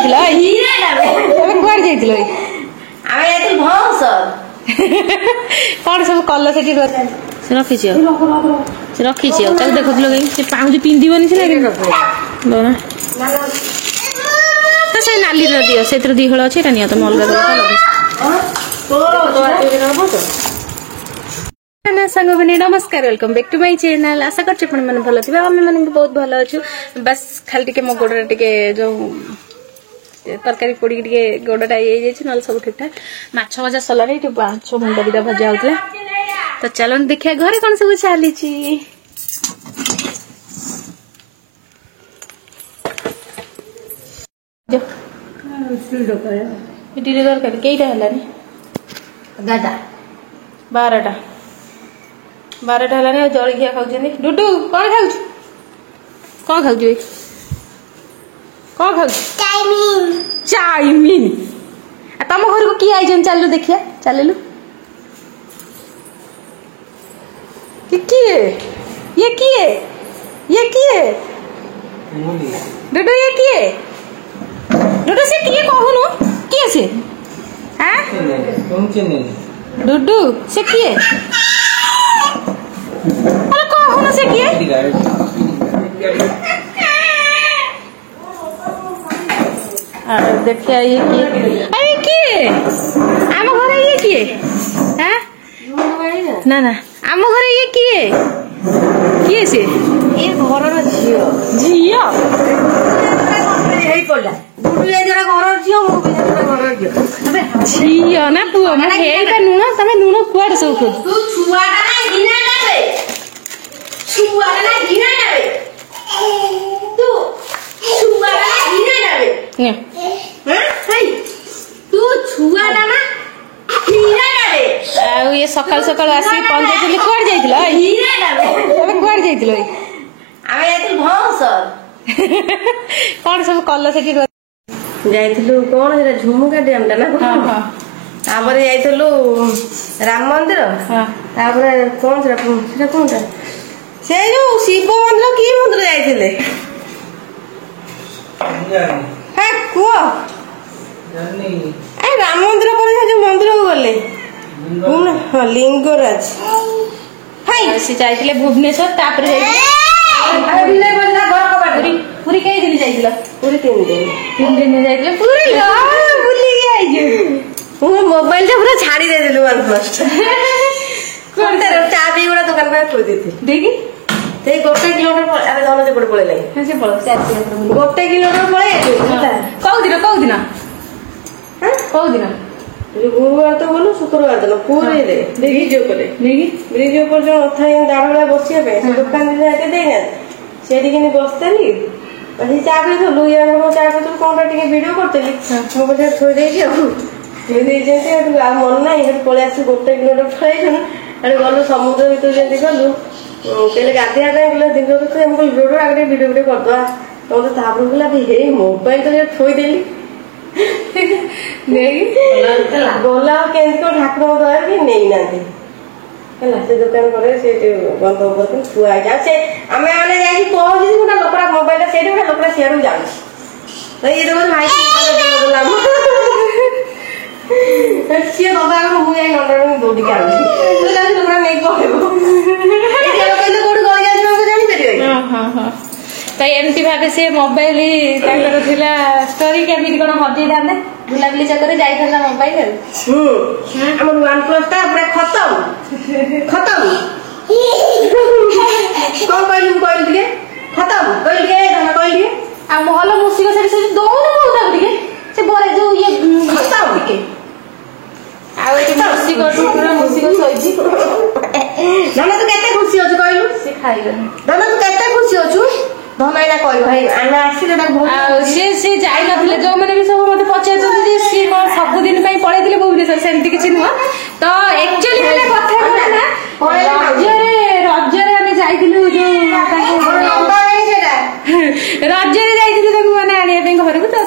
ଯାଇଥିଲ ଏବେ କୁଆଡେ ଯାଇଥିଲ କଣ ସବୁ କଲ ସେଠି ରଖିଛି ସେ ରଖିଛି ଆଉ ତାକୁ ଦେଖୁଥିଲ ସେ ପାଉଁଜି ପିନ୍ଧିବନି ସିନା ସେ ନାଲିର ଦିଅ ସେଥିରେ 2 ହଳ ଅଛି ଏଇଟା ନିଅ ତମେ ଅଲଗା सांग मैंने नमस्कार welcome back to my channel आशा कर मैंने भल थी आम मैंने बहुत भल अच्छु बस खाली टे मो गोड़ टे जो तरकारी पोड़ी गोड़ा ये ना सब ठीक ठाक माछ भजा सरला माछ मुंड दिटा भजा होता तो चलो देखिए घरे कौन सब चली तरकारी कईटा है 12टा 12टा है जलखिया खाऊ डुडू कौन खाऊ कौन खाऊ कौन खाऊ चाउमीन तुम घर को किए आई चलू देखिया चलू किए ये किए डुडू ये किए डुडू से किए कहूनु किए से हां डुडू से किए अरे कहूनु से किए अरे देखिए ये किए अरे किए आम घर ये किए हां ना ना आम घर ये किए से ये घर झियो झियो झियो ना पुओ मैं हेइटा नुण तमे नुण कुआड सब खोज तू छुआडा ना गिना जाबे छुआडा ना गिना जाबे तू छुआडा ना गिना जाबे ने हां हाय तू छुआडा ना गिना जाबे आ ये सकाल सकाल आसी पंचायत कुआड जाइतिलो गिना जाबे तमे कुआड जाइतिलो आमे जाइतिल भौसर कौन सब कल से जाइथिलु कोन जे झुमुका डैम टा ना हां हां तापरे जाइथिलु राम मंदिर हां तापरे कोन से कोनटा से जो शिव मंदिर की मंदिर जाइथिले हां को जानी ए राम मंदिर पर जो मंदिर को गले हां लिंगराज हाय से जाइथिले भुवनेश्वर तापरे जाइथिले पूरी कई दिन जाइथिला पूरी 3 दिन जाइथिले पूरी ला भूली गई वो मोबाइल टा पूरा छाड़ी दे देलु वन फर्स्ट कोनटा चाबी गुडा दुकान पे खोई देथि देखि ते 1 किलोमीटर अरे जानो जे पड़े लाई से पड़ो 4 किलोमीटर 1 किलोमीटर पळे कौ दिन हां कौ दिन गुरुवार तो बोलो शुक्रवार दिन पूरे रे ब्रिज ऊपर जो थाई दाड़ला बसिया पे दुकान दे आके देना सेठी किनी बसतली पछी चाबी तो लुया को चाबी तो कोनटा टिके वीडियो करतली मो बजे थोई दे जे थोई दे जे आ मन नाही हे पळे आसी 1 किलोमीटर थैछन अरे गलो समुद्र भीतर जे गलु केले गाधिया पे गले दिन तो हमको वीडियो आगे वीडियो कर दो तो तापर गला भी हे मोबाइल तो थोई देली नहीं गोला केन को ठाकुर दया भी नहीं नाथि हला से दुकान करे से बंद ऊपर के छुआ जा से हमें आने जाई पहुंच जी ना लोकरा मोबाइल से ना लोकरा शेयर हो जाई तो ये देखो भाई बोला अच्छे बाबा को मु जाई लंडन में दौड़ी के आनी तो लास्ट लोकरा नहीं कहबो ये लोग कहले कोड गई जाई को जानि परियो हां हां तो एमती भाबे से मोबाइल ताकर थिला स्टोरी केमिति कोन हजै दाने बुलाबुली चक्कर जाई था मोबाइल हमर वन प्लस ता पूरा खत्म कौन कहलु दिए खत्म कहल के ना कहल के आ मोहल्ला मुसी को से दोनो होता दिए से बोले जो ये खत्म के आ ये मुसी को पूरा मुसी को सोइजी दाना तू केते खुशी होछ कहलु से खाइलो दाना तू केते खुशी होछु धनैना कहि भाई आना आसीले ना बहुत से जाई नथिले जो माने भी सब मते पचायत जे सी को सब दिन पई पळै दिले भुवनेश्वर सेंति किछि नुवा तो एक्चुअली माने कथा ना रजरे हमें जाइथिलु जो रजरे जाइथिलु ताको माने आनिया पे घर को तो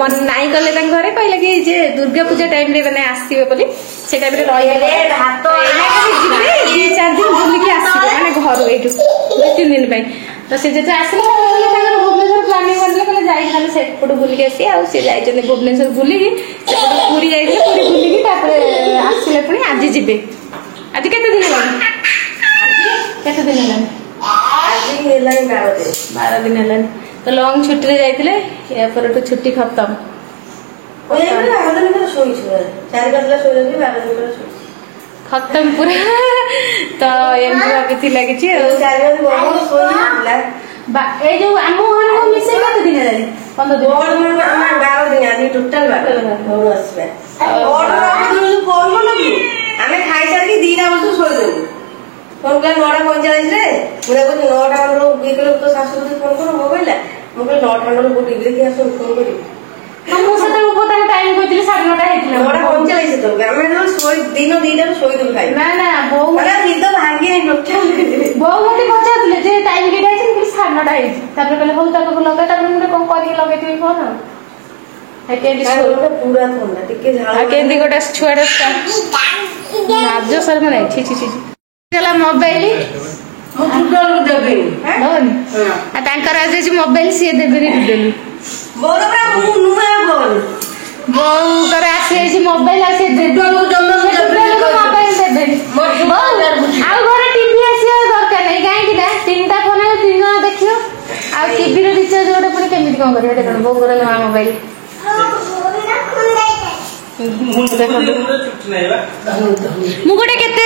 मन नाई कले तां घरे कहले कि जे दुर्गा पूजा टाइम रे माने आसीबे बोली से टाइम रे रहिले भात एना जिबे 2-4 दिन बुली के आसीबे माने घर एठु 2-3 दिन पई तो से जे आसीले भुवनेश्वर प्लानिंग करले जाइए सेपट बुलिक आसी सी जाइए भुवनेश्वर बुलिकी सेपट पूरी जाइए पूरी बुलिकी आसिले पुणी आज जी आज केते दिन केते दिन है 12 दिन है तो लॉन्ग छुट्टी रे जाइए या पर तो छुट्टी खत्म खत्म पूरा तो एमती भाभी लगी ए जो आम घर मिसे केते दिन है 15 दिन 12 दिन आदि टोटल 12 आसबे फोन करलु आमे खाई सारी दीटा बजे सोई देबु फोन कर 9:45 रे मुझे कुछ 9टा हमरो बिकलो तो सासु को फोन करो मोबाइल मो कहले 9टा हमरो को टीवी देखि आसो फोन करी हम सते पोता टाइम कोइले 9:30 हेतिला 9:45 तो आमे तो सोई दिन दीटा सोई देबु खाई ना ना बो अरे निद भागी नहीं टोटल बो मते पचातले जे टाइम के जाय छै 9:30 हेति तापर कहले हो तापर लगा तापर मुझे कोन करी लगे थी फोन है के पूरा थोड़ा टिके झाड़ आ केंदी गोटा छुआडा नाजो सर माने छी छी छी गला मोबाइल मु टोटल देबे होनी आ तांकर आज जे मोबाइल से देबे रे देली बोल बरा मु नुआ बोल बोल करे आसे जे मोबाइल आसे दे दो मोबाइल देबे आ घरे टीवी आसी दरकार नै गाय कि ना तीनटा फोन है तीन जण देखियो आ टीवी रे रिचार्ज गोटे पुनी केमिति कोन करियो देखो बो करे ना मोबाइल मु गोटे केते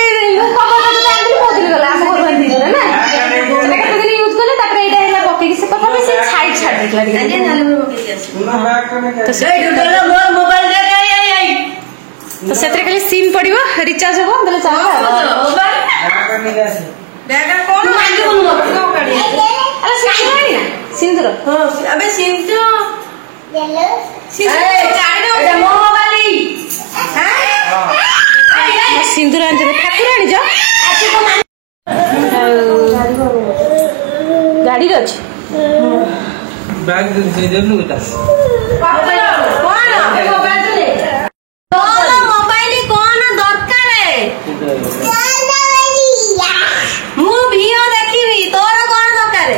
कबत आंदी बहुत दिन गला हम घर बंदी ना सेटा केते दिन यूज करले तापर एटा हैला पके से पका से छाई छाड़ देखला दिखे तो से मोबाइल दे आई तो सेतरे खाली सिम पड़िबो रिचार्ज हो दले चाला बैग कोन मांगी बोलु को काढी अरे सिम ना सिंदूर हां अबे सिम तो येलो सिम मो मोबाइल हां सिंदूर आंजे ठाकुर आनी जा गाड़ी रे अछि बैग दे देलु बेटा मोबाइल कोन मोबाइल दे तोर मोबाइल कोन दरकार है मु भियो देखिबी तोर कोन दरकार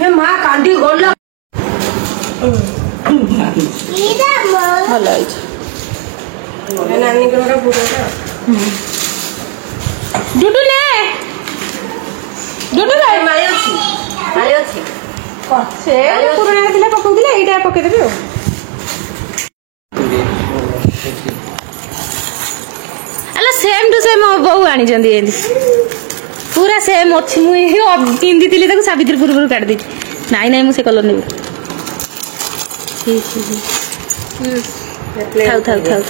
है माँ कांडी गोल भल नानी को डुडू ने डुडू रे माली अच्छी से पुराना दिला पकौ दिला एटा पके देबे अला सेम टू सेम बहु आनी जंदी एंदी पूरा सेम अछि मु पिंदी तिली ताको सावित्री पूर्व काट दी नाइ नाइ मु से कलर नेबी थाउ थाउ थाउ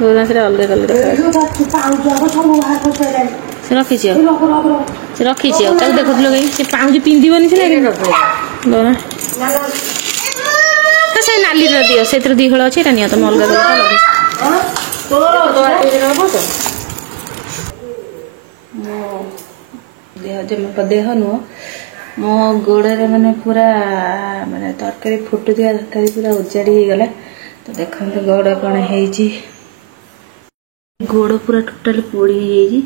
गोरा से अलग कलर से रखी छी से रखी छी ताको देखो दिलो गई से पाउज पिंदी बनी से ना तो से नाली रे दियो सेत्र दी हळ अछि रानिया तो अलग कलर देह जमा देह नु मो गोड़े माने पूरा माने तरकारी फुटु दिया तरकारी पूरा उजाड़ी हो गला तो देखंत गोड़ कोन हेजी गोड़ पूरा टोटल पोड़ी हेजी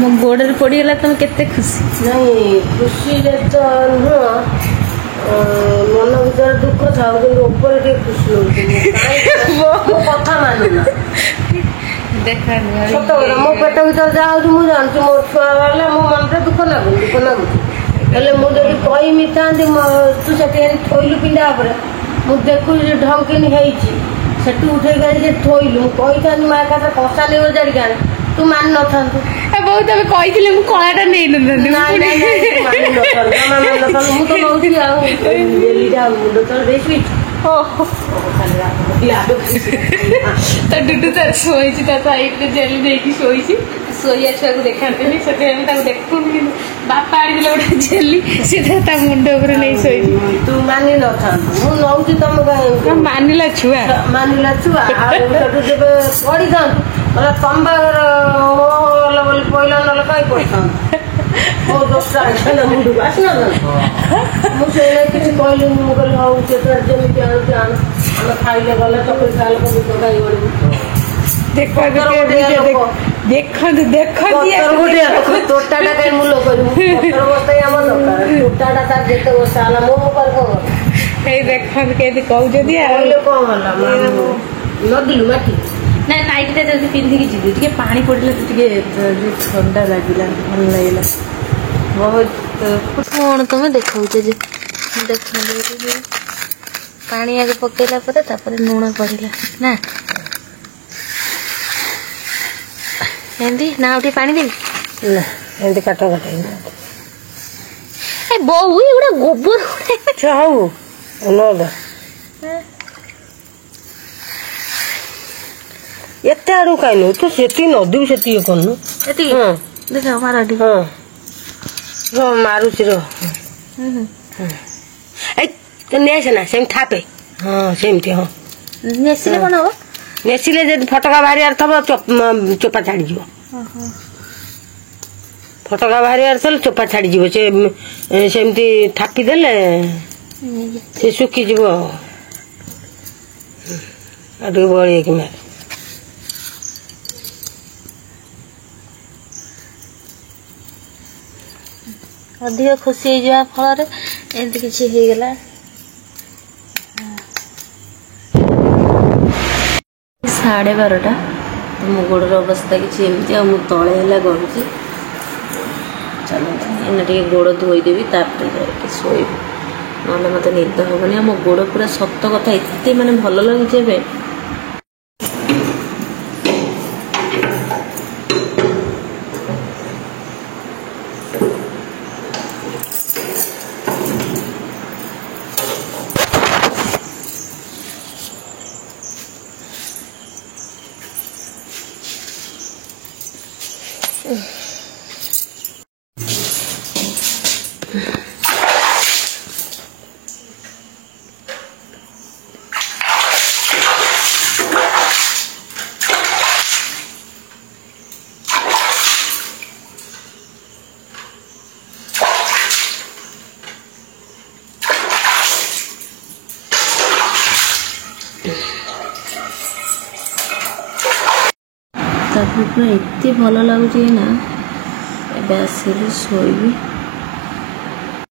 मो गोड़े पोड़ी गला तुम केते खुशी नहीं खुशी रे तो मन भीतर दुख था ऊपर के खुशी होती कथा मानुना देखा सत मो पेट भीतर जाऊँ मुझे जानती मो छुआ वाला मो मन दुख लगुच हेल्ले मुझे कहमी था तू से थोलु पिंडा मुझे देखु ढंकिनी सेठू उठे गाड़ी थोलु कही था माँ का कषा नहीं उजाड़ी गाड़ी तू मान न था बहुत अबे कहिथिले मु कलाटा नै नथि मु तो नौथि आ डेली जा मुंड तो देखि तो डुडू तो सोई ता साइड रे जेल देखि सोई सोइया छुआ को देखाते नहीं सके हम ताको देखु बापा आड़ी दिले ओटा जेली सीधा ता मुंड ऊपर नहीं सोई तू मानि न था मु नौथि तम मानिला छुआ आ तो जब पड़ी था କହିଲା ତମ ବାହାଘର ହେଲା ବୋଲି ପଇଲା ନହେଲେ କାହିଁ ପଇଥାନ୍ତା ମୋ ଦୋଷଟା ଆସିଲା ମୁଣ୍ଡକୁ ଆସିନଥାନ୍ତା ମୁଁ ସେଇଟା କିଛି କହିଲିନି ମୁଁ କହିଲି ହଉ ସେଟା ଯେମିତି ଆଣୁଛି ଆଣ ଆମେ ଖାଇଲେ ଗଲେ ଚକୁଳି ଖାଇଲେ କବି ତରକାରୀ କରିବୁ ତୋଟାଟା କାହିଁ ମୂଲ କରିବୁ ପତ୍ର ବସ୍ତାଇ ଆମର ଦରକାର ତୋଟାଟା ତାର ଯେତେ ବସ୍ତା ହେଲା ମୋ ଉପରେ କଣ ଏଇ ଦେଖନ୍ତୁ କେମିତି କହୁଛନ୍ତି ଆଉ କଣ ହେଲା ନଦିଲୁ ମାଟି ନା ନାଇଟିଟା ଯଦି ପିନ୍ଧିକି ଯିବି ଟିକେ ପାଣି ପଡ଼ିଲେ ତ ଟିକେ ଥଣ୍ଡା ଲାଗିଲା ଭଲ ଲାଗିଲା ବହୁତ କଣ ତମେ ଦେଖାଉଛ ଯେ ପାଣି ଆଗ ପକେଇଲା ପରେ ତାପରେ ଲୁଣ ପଡ଼ିଲା ନା ଏମିତି ନା ଆଉ ଟିକେ ପାଣି ଦେବି ନା ଏମିତି କାଟ କାଟ ଏ ବୋଉ ଏଗୁଡ଼ା ଗୋବର ହଉ ନଦା ଏତେ ଆଡୁ କାଇଁ ନୁ ତୁ ସେତିକି ନଦୀକୁ ସେତିକି କରୁନୁ ଏତିକି ଦେଖ ମାରାଠି ହଁ ମାରୁଛି ର ଏଇ ନେଇ ଆସେ ନା ସେମିତି ଥାପେ ହଁ ସେମିତି ହଁ ନେସିଲେ କ'ଣ ହବ ନେସିଲେ ଯଦି ଫଟକା ବାହାରିବାର ଥବ ଚୋପା ଛାଡ଼ିଯିବ ଫଟକା ବାହାରିବାର ଥିଲେ ଚୋପା ଛାଡ଼ିଯିବ ସେ ସେମିତି ଥାପି ଦେଲେ ସେ ଶୁଖିଯିବ ଆଉ ଟିକେ ବଳେଇକି ମାରେ ଅଧିକ ଖୁସି ହେଇଯିବା ଫଳରେ ଏମିତି କିଛି ହେଇଗଲା 12:30 ମୋ ଗୋଡ଼ର ଅବସ୍ଥା କିଛି ଏମିତି ଆଉ ମୁଁ ତଳେ ହେଲା ଗଡ଼ୁଛି ଚାଲ ଏଇନା ଟିକେ ଗୋଡ଼ ଧୋଇଦେବି ତାପରେ ଯାଇକି ଶୋଇବି ନହେଲେ ମୋତେ ନିଦ ହେବନି ଆଉ ମୋ ଗୋଡ଼ ପୁରା ସତ କଥା ଏତେ ମାନେ ଭଲ ଲାଗୁଛି ଏବେ ତାପରେ ପୁରା ଏତେ ଭଲ ଲାଗୁଛି ନା ଏବେ ଆସିଲି ଶୋଇବି